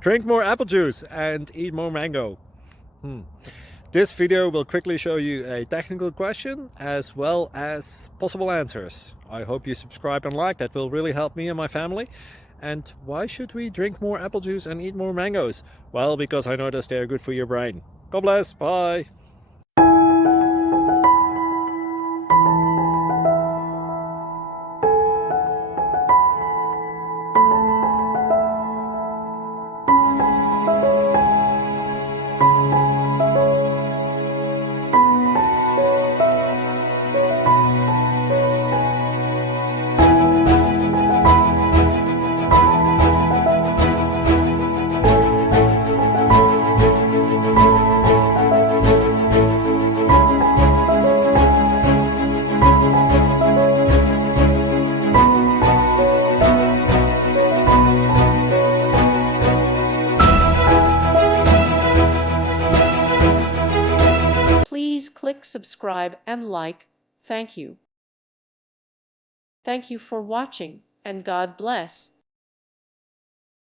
Drink more apple juice and eat more mango. This video will quickly show you a technical question as well as possible answers. I hope you subscribe and like, that will really help me and my family. And why should we drink more apple juice and eat more mangoes? Well, because I noticed they're good for your brain. God bless, bye! Please click subscribe and like. Thank you. Thank you for watching, and God bless.